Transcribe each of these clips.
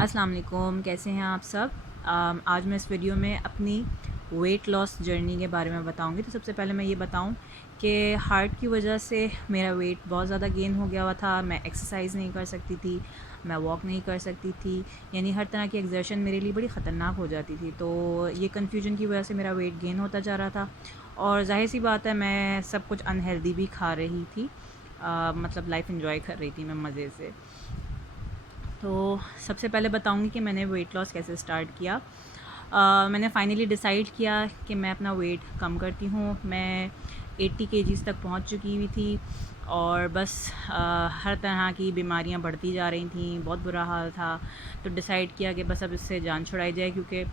अस्सलाम वालेकुम, कैसे हैं आप सब। आज मैं इस वीडियो में अपनी वेट लॉस जर्नी के बारे में बताऊंगी। तो सबसे पहले मैं ये बताऊं कि हार्ट की वजह से मेरा वेट बहुत ज़्यादा गेन हो गया हुआ था। मैं एक्सरसाइज नहीं कर सकती थी, मैं वॉक नहीं कर सकती थी, यानी हर तरह की एक्सर्शन मेरे लिए बड़ी ख़तरनाक हो जाती थी। तो ये कन्फ्यूजन की वजह से मेरा वेट गेन होता जा रहा था और जाहिर सी बात है मैं सब कुछ अनहेल्दी भी खा रही थी। मतलब लाइफ एंजॉय कर रही थी मैं मज़े से। तो सबसे पहले बताऊंगी कि मैंने वेट लॉस कैसे स्टार्ट किया। मैंने फाइनली डिसाइड किया कि मैं अपना वेट कम करती हूँ। मैं 80 केजीज़ तक पहुँच चुकी हुई थी और बस हर तरह की बीमारियाँ बढ़ती जा रही थी, बहुत बुरा हाल था। तो डिसाइड किया कि बस अब इससे जान छुड़ाई जाए, क्योंकि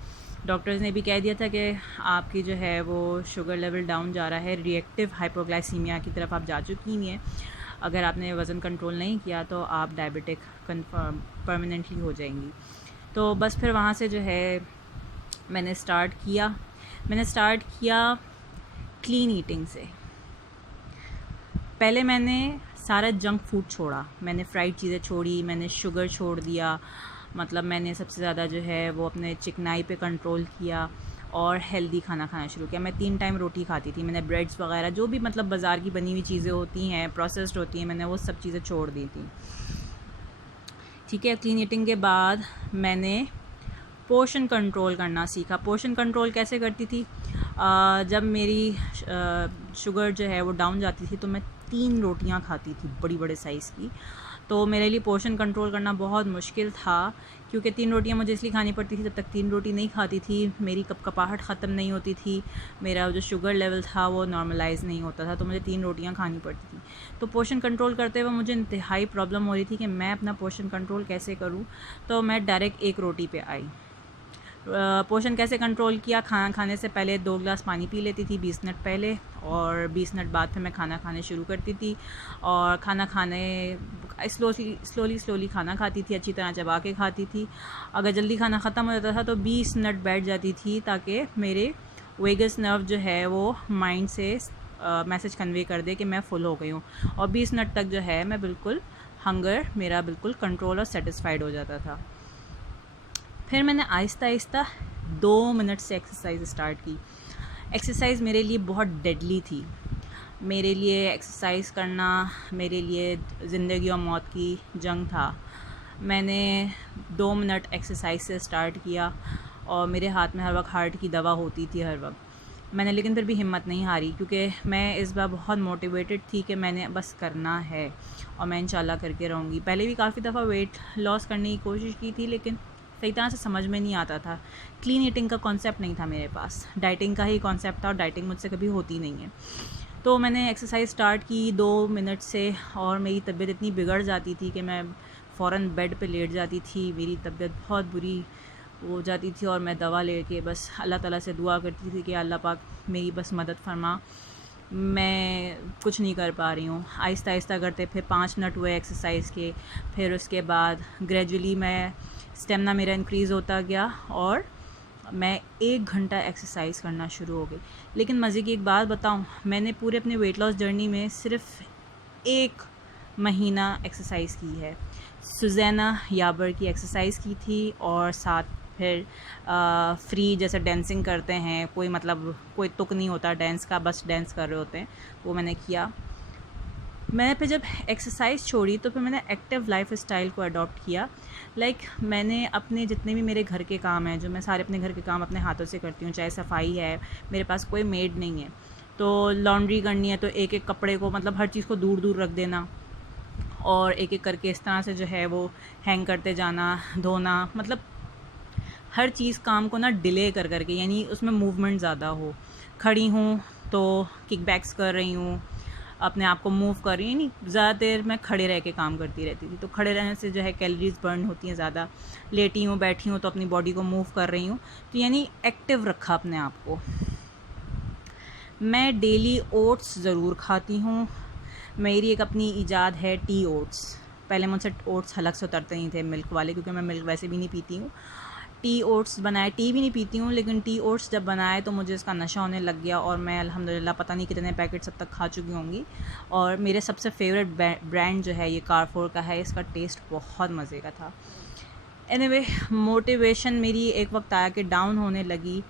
डॉक्टर्स ने भी कह दिया था कि आपकी जो है वो शुगर लेवल डाउन जा रहा है, रिएक्टिव हाइपोग्लाइसीमिया की तरफ आप जा चुकी हैं। अगर आपने वज़न कंट्रोल नहीं किया तो आप डायबिटिक कन्फर्म परमानेंटली हो जाएंगी। तो बस फिर वहाँ से जो है मैंने स्टार्ट किया क्लीन ईटिंग से। पहले मैंने सारा जंक फूड छोड़ा, मैंने फ्राइड चीज़ें छोड़ी, मैंने शुगर छोड़ दिया। मतलब मैंने सबसे ज़्यादा जो है वो अपने चिकनाई पे कंट्रोल किया और हेल्दी खाना खाना शुरू किया। मैं 3 टाइम रोटी खाती थी। मैंने ब्रेड्स वगैरह जो भी मतलब बाज़ार की बनी हुई चीज़ें होती हैं, प्रोसेस्ड होती हैं, मैंने वो सब चीज़ें छोड़ दी थी। ठीक है, क्लीन ईटिंग के बाद मैंने पोर्शन कंट्रोल करना सीखा। पोर्शन कंट्रोल कैसे करती थी? जब मेरी शुगर जो है वो डाउन जाती थी तो मैं 3 रोटियां खाती थी, बड़ी बड़े साइज़ की। तो मेरे लिए पोर्शन कंट्रोल करना बहुत मुश्किल था, क्योंकि 3 रोटियां मुझे इसलिए खानी पड़ती थी। जब तक 3 रोटी नहीं खाती थी मेरी कपकपाहट ख़त्म नहीं होती थी, मेरा जो शुगर लेवल था वो नॉर्मलाइज़ नहीं होता था। तो मुझे 3 रोटियां खानी पड़ती थी। तो पोर्शन कंट्रोल करते हुए मुझे इंतहाई प्रॉब्लम हो रही थी कि मैं अपना पोर्शन कंट्रोल कैसे करूँ। तो मैं डायरेक्ट 1 रोटी पे आई। पोर्शन कैसे कंट्रोल किया? खाना खाने से पहले 2 गिलास पानी पी लेती थी 20 मिनट पहले, और 20 मिनट बाद फिर मैं खाना खाने शुरू करती थी। और खाना खाने स्लोली खाना खाती थी, अच्छी तरह चबा के खाती थी। अगर जल्दी खाना ख़त्म हो जाता था तो 20 मिनट बैठ जाती थी, ताकि मेरे वेगस नर्व जो है वो माइंड से मैसेज कन्वे कर दे कि मैं फुल हो गई हूँ। और 20 मिनट तक जो है मैं बिल्कुल हंगर मेरा बिल्कुल कंट्रोल और सेटिस्फाइड हो जाता था। फिर मैंने आहिस्ता आहिस्ता 2 मिनट से एक्सरसाइज स्टार्ट की। एक्सरसाइज मेरे लिए बहुत डेडली थी। मेरे लिए एक्सरसाइज करना मेरे लिए ज़िंदगी और मौत की जंग था। मैंने 2 मिनट एक्सरसाइज से स्टार्ट किया और मेरे हाथ में हर वक्त हार्ट की दवा होती थी हर वक्त। मैंने लेकिन फिर भी हिम्मत नहीं हारी, क्योंकि मैं इस बार बहुत मोटिवेटेड थी कि मैंने बस करना है और मैं इंशाल्लाह करके रहूँगी। पहले भी काफ़ी दफ़ा वेट लॉस करने की कोशिश की थी, लेकिन सही तरह से समझ में नहीं आता था। क्लीन ईटिंग का कॉन्सेप्ट नहीं था मेरे पास, डाइटिंग का ही कॉन्सेप्ट था और डाइटिंग मुझसे कभी होती नहीं है। तो मैंने एक्सरसाइज स्टार्ट की 2 मिनट से, और मेरी तबीयत इतनी बिगड़ जाती थी कि मैं फ़ौरन बेड पे लेट जाती थी। मेरी तबीयत बहुत बुरी हो जाती थी और मैं दवा लेके बस अल्लाह ताला से दुआ करती थी कि अल्लाह पाक मेरी बस मदद फरमा, मैं कुछ नहीं कर पा रही हूँ। आहिस्ता आहिस्ता करते फिर 5 मिनट हुए एक्सरसाइज के। फिर उसके बाद ग्रेजुअली मैं स्टेमिना मेरा इंक्रीज़ होता गया और मैं 1 घंटा एक्सरसाइज करना शुरू हो गई। लेकिन मज़े की एक बात बताऊँ, मैंने पूरे अपने वेट लॉस जर्नी में सिर्फ 1 महीना एक्सरसाइज की है। सुज़ैना याबर की एक्सरसाइज की थी और साथ फिर फ्री जैसे डांसिंग करते हैं, कोई मतलब कोई तुक नहीं होता डांस का, बस डांस कर रहे होते हैं, वो मैंने किया। मैंने फिर जब एक्सरसाइज छोड़ी तो फिर मैंने एक्टिव लाइफ स्टाइल को अडॉप्ट किया। मैंने अपने जितने भी मेरे घर के काम हैं, जो मैं सारे अपने घर के काम अपने हाथों से करती हूँ, चाहे सफाई है, मेरे पास कोई मेड नहीं है, तो लॉन्ड्री करनी है तो एक एक कपड़े को मतलब हर चीज़ को दूर दूर रख देना और एक एक करके इस तरह से जो है वो हैंग करते जाना, धोना, मतलब हर चीज़ काम को ना डिले कर करके, यानी उसमें मूवमेंट ज़्यादा हो। खड़ी हूँ तो किक बैक्स कर रही हूँ, अपने आप को मूव कर रही हूँ, यानी ज़्यादा देर मैं खड़े रह के काम करती रहती थी। तो खड़े रहने से जो है कैलोरीज बर्न होती हैं ज़्यादा। लेटी हूँ, बैठी हूँ तो अपनी बॉडी को मूव कर रही हूँ, तो यानी एक्टिव रखा अपने आप को। मैं डेली ओट्स ज़रूर खाती हूँ। मेरी एक अपनी ईजाद है टी ओट्स। पहले मुझसे ओट्स हलक से उतरते नहीं थे मिल्क वाले, क्योंकि मैं मिल्क वैसे भी नहीं पीती हूँ। टी ओट्स बनाए, टी भी नहीं पीती हूँ, लेकिन टी ओट्स जब बनाए तो मुझे इसका नशा होने लग गया और मैं अल्हम्दुलिल्लाह पता नहीं कितने पैकेट्स अब तक खा चुकी होंगी। और मेरे सबसे फेवरेट ब्रांड जो है ये कारफोर का है, इसका टेस्ट बहुत मज़े का था। एनीवे मोटिवेशन मेरी एक वक्त आया कि डाउन होने लगी।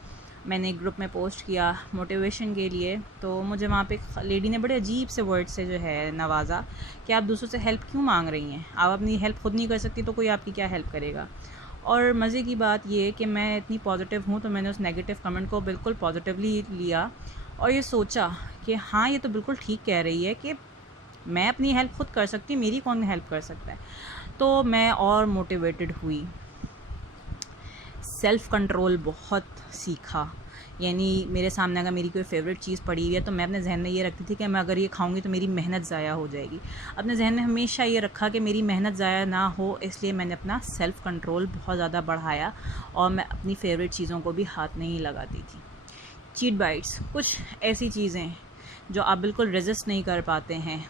मैंने एक ग्रुप में पोस्ट किया मोटिवेशन के लिए, तो मुझे वहाँ पे एक लेडी ने बड़े अजीब से वर्ड से जो है नवाजा कि आप दूसरों से हेल्प क्यों मांग रही हैं, आप अपनी हेल्प खुद नहीं कर सकती तो कोई आपकी क्या हेल्प करेगा। और मज़े की बात ये कि मैं इतनी पॉजिटिव हूँ तो मैंने उस नेगेटिव कमेंट को बिल्कुल पॉजिटिवली लिया और ये सोचा कि हाँ ये तो बिल्कुल ठीक कह रही है कि मैं अपनी हेल्प खुद कर सकती हूँ, मेरी कौन हेल्प कर सकता है। तो मैं और मोटिवेटेड हुई, सेल्फ़ कंट्रोल बहुत सीखा। यानी मेरे सामने अगर मेरी कोई फ़ेवरेट चीज़ पड़ी हुई है तो मैं अपने जहन में ये रखती थी कि मैं अगर ये खाऊंगी तो मेरी मेहनत ज़ाया हो जाएगी। अपने जहन में हमेशा ये रखा कि मेरी मेहनत ज़ाया ना हो, इसलिए मैंने अपना सेल्फ़ कंट्रोल बहुत ज़्यादा बढ़ाया और मैं अपनी फ़ेवरेट चीज़ों को भी हाथ नहीं लगाती थी। चीट बाइट्स, कुछ ऐसी चीज़ें जो आप बिल्कुल रेजिस्ट नहीं कर पाते हैं,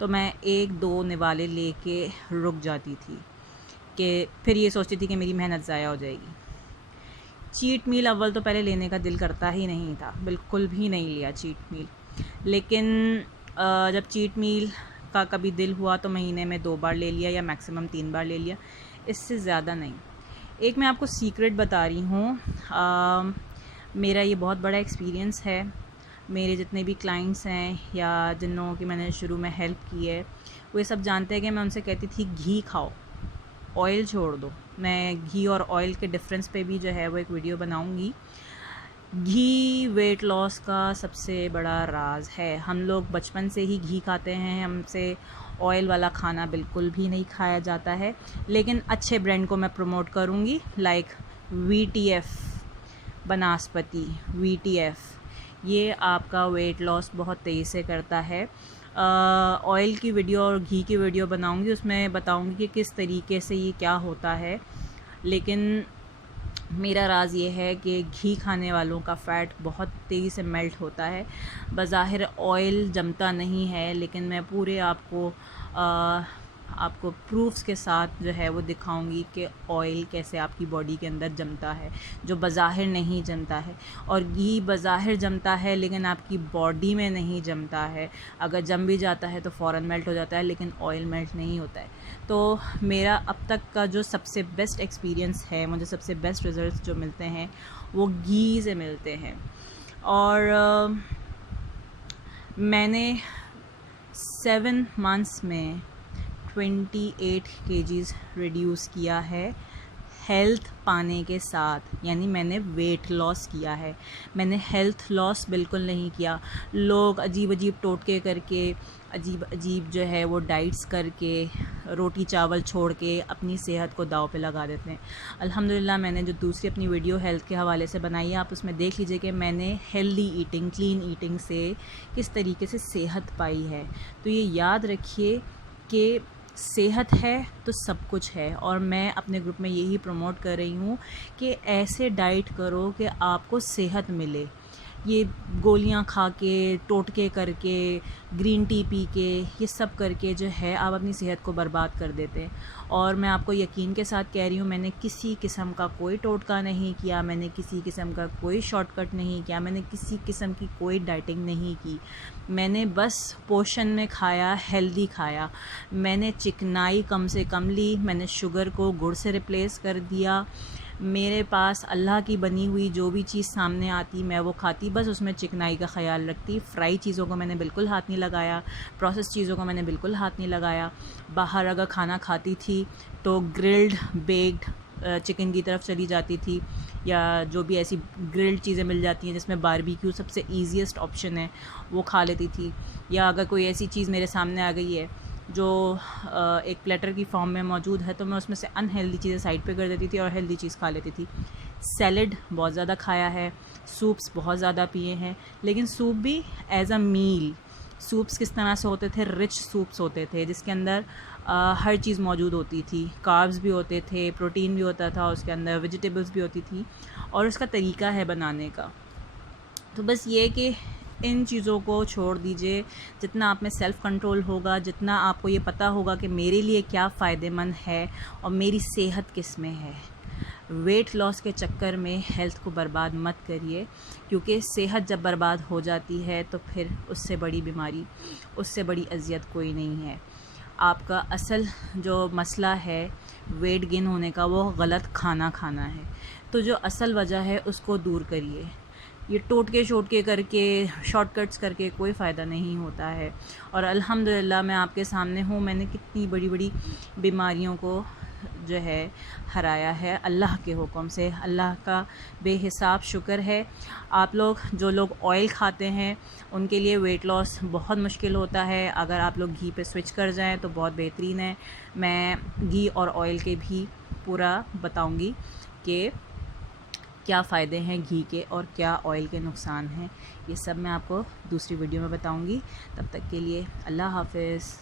तो मैं 1-2 निवाले लेके रुक जाती थी कि फिर ये सोचती थी कि मेरी मेहनत ज़ाया हो जाएगी। चीट मील अव्वल तो पहले लेने का दिल करता ही नहीं था, बिल्कुल भी नहीं लिया चीट मील। लेकिन जब चीट मील का कभी दिल हुआ तो महीने में 2 बार ले लिया या मैक्सिमम 3 बार ले लिया, इससे ज़्यादा नहीं। एक मैं आपको सीक्रेट बता रही हूँ, मेरा ये बहुत बड़ा एक्सपीरियंस है। मेरे जितने भी क्लाइंट्स हैं या जिन लोगों की मैंने शुरू में हेल्प की है, वो ये सब जानते हैं कि मैं उनसे कहती थी घी खाओ, ऑयल छोड़ दो। मैं घी और ऑयल के डिफरेंस पे भी जो है वो एक वीडियो बनाऊंगी। घी वेट लॉस का सबसे बड़ा राज है। हम लोग बचपन से ही घी खाते हैं, हमसे ऑयल वाला खाना बिल्कुल भी नहीं खाया जाता है। लेकिन अच्छे ब्रांड को मैं प्रमोट करूँगी, लाइक VTF, बनास्पति, VTF, ये आपका वेट लॉस बहुत तेज़ी से करता है। ऑयल की वीडियो और घी की वीडियो बनाऊंगी, उसमें बताऊंगी कि किस तरीके से ये क्या होता है। लेकिन मेरा राज ये है कि घी खाने वालों का फ़ैट बहुत तेज़ी से मेल्ट होता है। बज़ाहिर ऑयल जमता नहीं है, लेकिन मैं पूरे आपको प्रूफ्स के साथ जो है वो दिखाऊंगी कि ऑयल कैसे आपकी बॉडी के अंदर जमता है, जो बज़ाहिर नहीं जमता है। और घी बज़ाहिर जमता है लेकिन आपकी बॉडी में नहीं जमता है। अगर जम भी जाता है तो फ़ौरन मेल्ट हो जाता है, लेकिन ऑयल मेल्ट नहीं होता है। तो मेरा अब तक का जो सबसे बेस्ट एक्सपीरियंस है, मुझे सबसे बेस्ट रिज़ल्ट्स जो मिलते हैं वो घी से मिलते हैं। और मैंने 7 मंथ्स में 28 kgs रिड्यूस किया है हेल्थ पाने के साथ। यानी मैंने वेट लॉस किया है, मैंने हेल्थ लॉस बिल्कुल नहीं किया। लोग अजीब अजीब टोटके करके, अजीब अजीब जो है वो डाइट्स करके, रोटी चावल छोड़ के अपनी सेहत को दांव पे लगा देते हैं। अल्हम्दुलिल्लाह मैंने जो दूसरी अपनी वीडियो हेल्थ के हवाले से बनाई है, आप उसमें देख लीजिए कि मैंने हेल्दी ईटिंग, क्लीन ईटिंग से किस तरीके से सेहत पाई है। तो ये याद रखिए कि सेहत है तो सब कुछ है। और मैं अपने ग्रुप में यही प्रमोट कर रही हूँ कि ऐसे डाइट करो कि आपको सेहत मिले। ये गोलियाँ खा के, टोटके करके, ग्रीन टी पी के, ये सब करके जो है आप अपनी सेहत को बर्बाद कर देते हैं। और मैं आपको यकीन के साथ कह रही हूँ, मैंने किसी किस्म का कोई टोटका नहीं किया, मैंने किसी किस्म का कोई शॉर्टकट नहीं किया, मैंने किसी किस्म की कोई डाइटिंग नहीं की। मैंने बस पोर्शन में खाया, हेल्दी खाया। मैंने चिकनाई कम से कम ली, मैंने शुगर को गुड़ से रिप्लेस कर दिया। मेरे पास अल्लाह की बनी हुई जो भी चीज़ सामने आती मैं वो खाती, बस उसमें चिकनाई का ख्याल रखती। फ्राई चीज़ों को मैंने बिल्कुल हाथ नहीं लगाया, प्रोसेस चीज़ों को मैंने बिल्कुल हाथ नहीं लगाया। बाहर अगर खाना खाती थी तो ग्रिल्ड, बेक्ड चिकन की तरफ चली जाती थी, या जो भी ऐसी ग्रिल्ड चीज़ें मिल जाती हैं जिसमें बारबेक्यू सबसे ईजीएस्ट ऑप्शन है, वो खा लेती थी। या अगर कोई ऐसी चीज़ मेरे सामने आ गई है जो एक प्लेटर की फॉर्म में मौजूद है, तो मैं उसमें से अनहेल्दी चीज़ें साइड पे कर देती थी और हेल्दी चीज़ खा लेती थी। सैलड बहुत ज़्यादा खाया है, सूप्स बहुत ज़्यादा पिए हैं, लेकिन सूप भी एज़ अ मील। सूप्स किस तरह से होते थे? रिच सूप्स होते थे जिसके अंदर हर चीज़ मौजूद होती थी। कार्ब्स भी होते थे, प्रोटीन भी होता था उसके अंदर, वेजिटेबल्स भी होती थी, और उसका तरीका है बनाने का। तो बस ये कि इन चीज़ों को छोड़ दीजिए। जितना आप में सेल्फ़ कंट्रोल होगा, जितना आपको ये पता होगा कि मेरे लिए क्या फ़ायदेमंद है और मेरी सेहत किस में है, वेट लॉस के चक्कर में हेल्थ को बर्बाद मत करिए, क्योंकि सेहत जब बर्बाद हो जाती है तो फिर उससे बड़ी बीमारी, उससे बड़ी अज़ियत कोई नहीं है। आपका असल जो मसला है वेट गेन होने का वो गलत खाना खाना है। तो जो असल वजह है उसको दूर करिए। ये टोटके शोटके करके शॉर्टकट्स करके कोई फ़ायदा नहीं होता है। और अल्हम्दुलिल्लाह मैं आपके सामने हूँ, मैंने कितनी बड़ी बड़ी बीमारियों को जो है हराया है अल्लाह के हुक्म से। अल्लाह का बेहिसाब शुक्र है। आप लोग जो लोग ऑयल खाते हैं उनके लिए वेट लॉस बहुत मुश्किल होता है। अगर आप लोग घी पे स्विच कर जाएं तो बहुत बेहतरीन है। मैं घी और ऑयल के भी पूरा बताऊंगी कि क्या फ़ायदे हैं घी के और क्या ऑयल के नुकसान हैं। ये सब मैं आपको दूसरी वीडियो में बताऊंगी। तब तक के लिए अल्लाह हाफ़िज़।